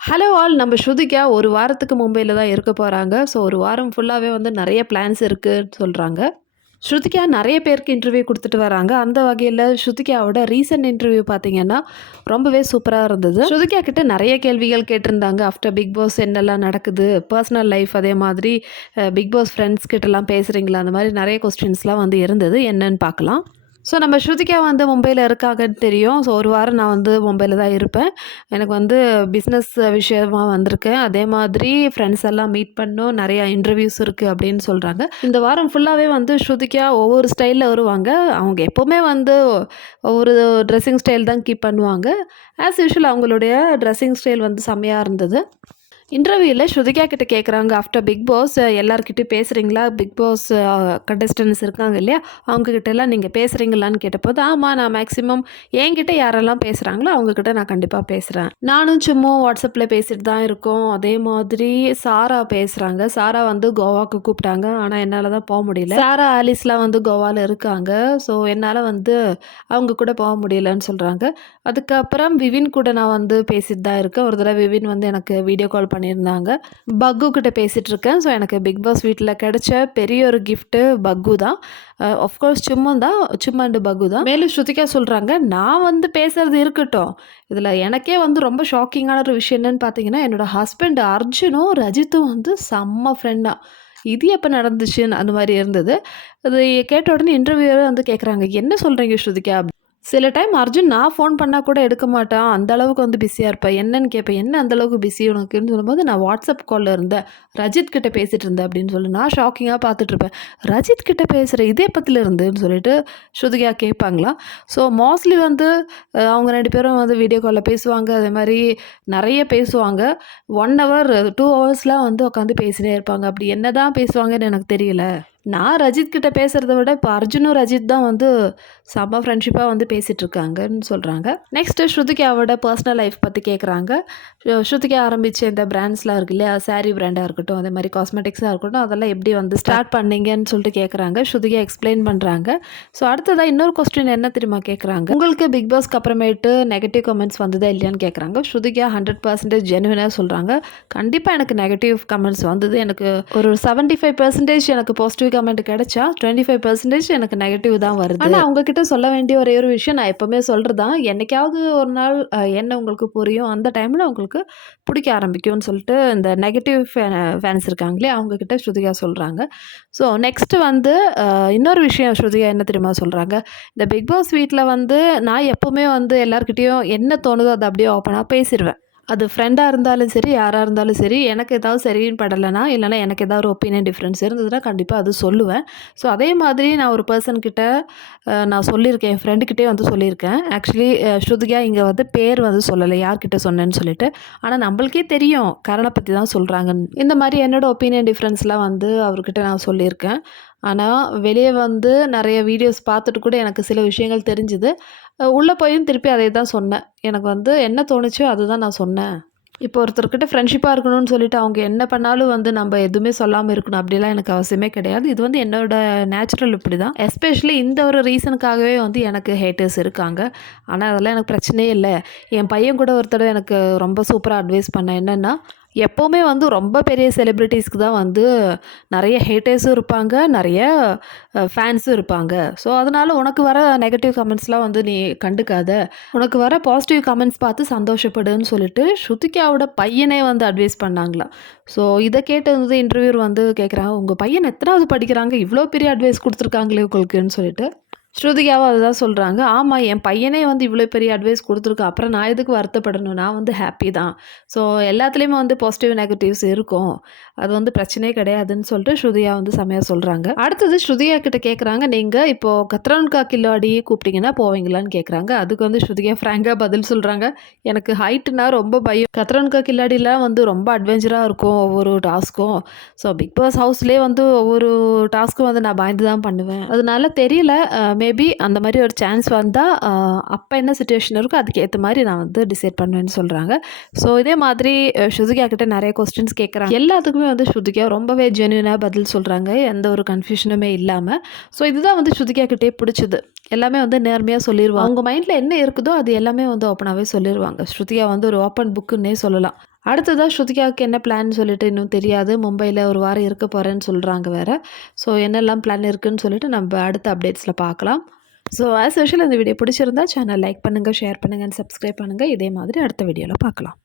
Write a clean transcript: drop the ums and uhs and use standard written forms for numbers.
Hello all, நம்ம ஸ்ருதிகா ஒரு வாரத்துக்கு மும்பையில் தான் இருக்க போகிறாங்க. ஸோ ஒரு வாரம் ஃபுல்லாகவே வந்து நிறைய பிளான்ஸ் இருக்குன்னு சொல்கிறாங்க. ஸ்ருதிகா நிறைய பேருக்கு இன்டர்வியூ கொடுத்துட்டு வராங்க. அந்த வகையில் ஸ்ருதிகாவோட ரீசன்ட் இன்டர்வியூ பார்த்தீங்கன்னா ரொம்பவே சூப்பராக இருந்தது. ஸ்ருதிகா கிட்ட நிறைய கேள்விகள் கேட்டிருந்தாங்க. ஆஃப்டர் பிக் பாஸ் என்னெல்லாம் நடக்குது, பர்சனல் லைஃப், அதே மாதிரி பிக் பாஸ் ஃப்ரெண்ட்ஸ் கிட்டலாம் பேசுகிறீங்களா, அந்த மாதிரி நிறைய கொஸ்டின்ஸ்லாம் வந்து இருந்தது. என்னன்னு பார்க்கலாம். ஸோ நம்ம ஸ்ருதிகா வந்து மும்பையில் இருக்காங்கன்னு தெரியும். ஸோ ஒரு வாரம் நான் வந்து மும்பையில் தான் இருப்பேன். எனக்கு வந்து பிஸ்னஸ் விஷயமா வந்திருக்கேன். அதே மாதிரி ஃப்ரெண்ட்ஸ் எல்லாம் மீட் பண்ணணும், நிறையா இன்டர்வியூஸ் இருக்குது அப்படின்னு சொல்கிறாங்க. இந்த வாரம் ஃபுல்லாகவே வந்து ஸ்ருதிகா ஒவ்வொரு ஸ்டைலில் வருவாங்க. அவங்க எப்போவுமே வந்து ஒவ்வொரு ட்ரெஸ்ஸிங் ஸ்டைல் தான் கீப் பண்ணுவாங்க. ஆஸ் யூஷுவல் அவங்களுடைய ட்ரெஸ்ஸிங் ஸ்டைல் வந்து செம்மையாக இருந்தது. இன்டர்வியூவில் ஸ்ருதிகா கிட்ட கேட்குறாங்க, ஆஃப்டர் பிக் பாஸ் எல்லாருக்கிட்டையும் பேசுகிறீங்களா, பிக் பாஸ் கண்டஸ்டன்ஸ் இருக்காங்க இல்லையா, அவங்கக்கிட்ட எல்லாம் நீங்கள் பேசுகிறீங்களான்னு கேட்டபோது, ஆமாம், நான் மேக்ஸிமம் என்கிட்ட யாரெல்லாம் பேசுகிறாங்களோ அவங்கக்கிட்ட நான் கண்டிப்பாக பேசுகிறேன். நானும் சும்மா வாட்ஸ்அப்பில் பேசிட்டு தான் இருக்கோம். அதே மாதிரி சாரா பேசுகிறாங்க. சாரா வந்து கோவாவுக்கு கூப்பிட்டாங்க, ஆனால் என்னால் தான் போக முடியல. சாரா ஆலிஸ்லாம் வந்து கோவாவில் இருக்காங்க. ஸோ என்னால் வந்து அவங்க கூட போக முடியலன்னு சொல்கிறாங்க. அதுக்கப்புறம் விவின் கூட நான் வந்து பேசிட்டு தான் இருக்கேன். ஒரு தடவை விவின் வந்து எனக்கு வீடியோ கால் பண்ணியிருந்தாங்க. பக்கு கிட்ட பேசிகிட்டு இருக்கேன். ஸோ எனக்கு பிக் பாஸ் வீட்டில் கிடைச்ச பெரிய ஒரு கிஃப்ட்டு பக்கு தான். ஆஃப்கோர்ஸ் சும்மா அண்டு பக்கு தான். மேலும் ஸ்ருதிகா சொல்கிறாங்க, நான் வந்து பேசுகிறது இருக்கட்டும், இதில் எனக்கே வந்து ரொம்ப ஷாக்கிங்கான ஒரு விஷயம் என்னென்னு பார்த்தீங்கன்னா, என்னோடய ஹஸ்பண்ட் அர்ஜுனும் ரஜித்தும் வந்து செம்ம ஃப்ரெண்டாக. இது எப்போ நடந்துச்சுன்னு அந்த மாதிரி இருந்தது. அது கேட்ட உடனே இன்டர்வியூவே வந்து கேட்குறாங்க, என்ன சொல்கிறீங்க ஸ்ருதிகா? சில டைம் அர்ஜுன் நான் ஃபோன் பண்ணால் கூட எடுக்க மாட்டான். அந்த அளவுக்கு வந்து பிஸியாக இருப்பேன். என்னன்னு கேட்பேன், என்ன அந்த அளவுக்கு பிஸி உனக்குன்னு சொல்லும்போது, நான் வாட்ஸ்அப் காலில் இருந்தேன், ரஜித் கிட்ட பேசிகிட்டு இருந்தேன் அப்படின்னு சொல்லி நான் ஷாக்கிங்காக பார்த்துட்ருப்பேன். ரஜித் கிட்ட பேசுகிற இதே பற்றில இருந்துன்னு சொல்லிட்டு ஸ்ருதிகா கேட்பாங்களா. ஸோ மோஸ்ட்லி வந்து அவங்க 2 பேரும் வந்து வீடியோ காலில் பேசுவாங்க. அதே மாதிரி நிறைய பேசுவாங்க. 1 ஹவர் 2 ஹவர்ஸ்லாம் வந்து உட்காந்து பேசினே இருப்பாங்க. அப்படி என்ன தான் பேசுவாங்கன்னு எனக்கு தெரியல. நான் ரஜித் கிட்ட பேசுகிறத விட இப்போ அர்ஜுனும் ரஜித் தான் வந்து செம்ம ஃப்ரெண்ட்ஷிப்பாக வந்து பேசிகிட்டு இருக்காங்கன்னு சொல்கிறாங்க. நெக்ஸ்ட்டு ஸ்ருதிகாவோட பர்சனல் லைஃப் பற்றி கேட்குறாங்க. ஸ்ருதிகா ஆரம்பித்த இந்த பிராண்ட்ஸ்லாம் இருக்கு இல்லையா, சாரீ பிராண்டாக இருக்கட்டும், அதே மாதிரி காஸ்மெட்டிக்ஸாக இருக்கட்டும், அதெல்லாம் எப்படி வந்து ஸ்டார்ட் பண்ணீங்கன்னு சொல்லிட்டு கேட்குறாங்க. ஸ்ருதிகா எக்ஸ்பிளைன் பண்ணுறாங்க. ஸோ அடுத்ததாக இன்னொரு கொஸ்டின் என்ன தெரியுமா கேட்குறாங்க, உங்களுக்கு பிக் பாஸ்க்கு அப்புறமேட்டு நெகட்டிவ் கமெண்ட்ஸ் வந்ததா இல்லையான்னு கேட்குறாங்க. ஸ்ருதிகா 100% ஜெனுவினாக சொல்கிறாங்க, கண்டிப்பாக எனக்கு நெகட்டிவ் கமெண்ட்ஸ் வந்தது. எனக்கு ஒரு 75% எனக்கு பாசிட்டிவ் கமெண்ட் கிடைச்சா 25% எனக்கு நெகட்டிவ் தான் வருது. ஆனால் அவங்கக்கிட்ட சொல்ல வேண்டிய ஒரே ஒரு விஷயம் நான் எப்போவுமே சொல்கிறது தான், என்னைக்காவது ஒரு நாள் என்ன உங்களுக்கு புரியும், அந்த டைமில் உங்களுக்கு பிடிக்க ஆரம்பிக்கும்னு சொல்லிட்டு இந்த நெகட்டிவ் ஃபேன்ஸ் இருக்காங்களே அவங்கக்கிட்ட ஸ்ருதிகா சொல்கிறாங்க. ஸோ நெக்ஸ்ட்டு வந்து இன்னொரு விஷயம் ஸ்ருதிகா என்ன தெரியுமா சொல்கிறாங்க, இந்த பிக் பாஸ் வீட்டில் வந்து நான் எப்போவுமே வந்து எல்லாருக்கிட்டேயும் என்ன தோணுதோ அதை அப்படியே ஓப்பனாக பேசிடுவேன். அது ஃப்ரெண்டாக இருந்தாலும் சரி, யாராக இருந்தாலும் சரி, எனக்கு ஏதாவது சரின்னு படலைன்னா, இல்லைனா எனக்கு ஏதாவது ஒரு ஒப்பீனியன் டிஃப்ரென்ஸ் இருந்ததுன்னா கண்டிப்பாக அது சொல்லுவேன். ஸோ அதே மாதிரி நான் ஒரு பர்சன்கிட்ட நான் சொல்லியிருக்கேன், என் ஃப்ரெண்டுக்கிட்டே வந்து சொல்லியிருக்கேன். ஆக்சுவலி ஸ்ருதிகா இங்கே வந்து பேர் வந்து சொல்லலை, யார்கிட்ட சொன்னேன்னு சொல்லிட்டு. ஆனால் நம்மளுக்கே தெரியும் கரணை பற்றி தான் சொல்கிறாங்கன்னு. இந்த மாதிரி என்னோடய ஒப்பீனியன் டிஃப்ரென்ஸ்லாம் வந்து அவர்கிட்ட நான் சொல்லியிருக்கேன். ஆனால் வெளியே வந்து நிறைய வீடியோஸ் பார்த்துட்டு கூட எனக்கு சில விஷயங்கள் தெரிஞ்சுது. உள்ளே போயும் திருப்பி அதே தான் சொன்னேன். எனக்கு வந்து என்ன தோணுச்சோ அதுதான் நான் சொன்னேன். இப்போ ஒருத்தர்கிட்ட ஃப்ரெண்ட்ஷிப்பாக இருக்கணும்னு சொல்லிட்டு அவங்க என்ன பண்ணாலும் வந்து நம்ம எதுவுமே சொல்லாமல் இருக்கணும் அப்படிலாம் எனக்கு அவசியமே கிடையாது. இது வந்து என்னோடய நேச்சுரல் இப்படி தான். எஸ்பெஷலி இந்த ஒரு ரீசனுக்காகவே வந்து எனக்கு ஹேட்டர்ஸ் இருக்காங்க. ஆனால் அதெல்லாம் எனக்கு பிரச்சனையே இல்லை. என் பையன் கூட ஒருத்தர் எனக்கு ரொம்ப சூப்பராக அட்வைஸ் பண்ணேன். என்னென்னா, எப்போவுமே வந்து ரொம்ப பெரிய செலிப்ரிட்டிஸ்க்கு தான் வந்து நிறைய ஹேட்டர்ஸும் இருப்பாங்க, நிறைய ஃபேன்ஸும் இருப்பாங்க. ஸோ அதனால் உனக்கு வர நெகட்டிவ் கமெண்ட்ஸ்லாம் வந்து நீ கண்டுக்காத, உனக்கு வர பாசிட்டிவ் கமெண்ட்ஸ் பார்த்து சந்தோஷப்படுன்னு சொல்லிட்டு ஸ்ருதிகாவோட பையனே வந்து அட்வைஸ் பண்ணாங்களாம். ஸோ இதை கேட்டு வந்து இன்டர்வியூர் வந்து கேட்குறாங்க, உங்கள் பையன் எத்தனாவது படிக்கிறாங்க, இவ்வளோ பெரிய அட்வைஸ் கொடுத்துருக்காங்களே உங்களுக்குன்னு சொல்லிட்டு. ஸ்ருதிகாவும் அதுதான் சொல்கிறாங்க, ஆமாம், என் பையனே வந்து இவ்வளோ பெரிய அட்வைஸ் கொடுத்துருக்கான், அப்புறம் நான் எதுக்கு வருத்தப்படணும், நான் வந்து ஹாப்பி தான். ஸோ எல்லாத்துலேயுமே வந்து பாசிட்டிவ் நெகட்டிவ்ஸ் இருக்கும், அது வந்து பிரச்சனையே கிடையாதுன்னு சொல்லிட்டு ஸ்ருதிகா வந்து செமையாக சொல்கிறாங்க. அடுத்தது ஸ்ருதிகா கிட்ட கேட்குறாங்க, நீங்கள் இப்போது கத்ரான்கா கில்லாடி கூப்பிட்டீங்கன்னா போவீங்களான்னு கேட்குறாங்க. அதுக்கு வந்து ஸ்ருதிகா ஃப்ராங்காக பதில் சொல்கிறாங்க, எனக்கு ஹைட்டுனா ரொம்ப பயம், கத்ரான்கா கில்லாடிலாம் வந்து ரொம்ப அட்வென்ச்சராக இருக்கும் ஒவ்வொரு டாஸ்க்கும். ஸோ பிக் பாஸ் ஹவுஸ்லேயே வந்து ஒவ்வொரு டாஸ்க்கும் வந்து நான் பயந்து தான் பண்ணுவேன், அதனால தெரியல, மேபி அந்த மாதிரி ஒரு சான்ஸ் வந்தால் அப்போ என்ன சுச்சுவேஷன் இருக்கோ அதுக்கேற்ற மாதிரி நான் வந்து டிசைட் பண்ணுவேன்னு சொல்கிறாங்க. ஸோ இதே மாதிரி ஸ்ருதிகா கிட்ட நிறைய கொஸ்டின்ஸ் கேட்குறாங்க. எல்லாத்துக்குமே வந்து ஸ்ருதிகா ரொம்பவே ஜென்யூனாக பதில் சொல்கிறாங்க, எந்த ஒரு கன்ஃபியூஷனுமே இல்லாமல். ஸோ இதுதான் வந்து ஸ்ருதிகா கிட்டே பிடிச்சது. எல்லாமே வந்து நேர்மையாக சொல்லிடுவாங்க. அவங்க மைண்டில் என்ன இருக்குதோ அது எல்லாமே வந்து ஓப்பனாகவே சொல்லிடுவாங்க. ஸ்ருதிகா வந்து ஒரு ஓப்பன் புக்குன்னே சொல்லலாம். அடுத்ததா ஸ்ருதிகாவுக்கு என்ன பிளான் சொல்லிட்டு இன்னும் தெரியாது. மும்பையில ஒரு வாரம் இருக்க போறேன்னு சொல்றாங்க வேற. ஸோ என்னெல்லாம் பிளான் இருக்குன்னு சொல்லிட்டு நம்ம அடுத்த அப்டேட்ஸ்ல பார்க்கலாம். ஸோ ஆஸ் யூசுவல் இந்த வீடியோ பிடிச்சிருந்தா சேனல் லைக் பண்ணுங்க, ஷேர் பண்ணுங்க அண்ட் சப்ஸ்கிரைப் பண்ணுங்க. இதே மாதிரி அடுத்த வீடியோல பார்க்கலாம்.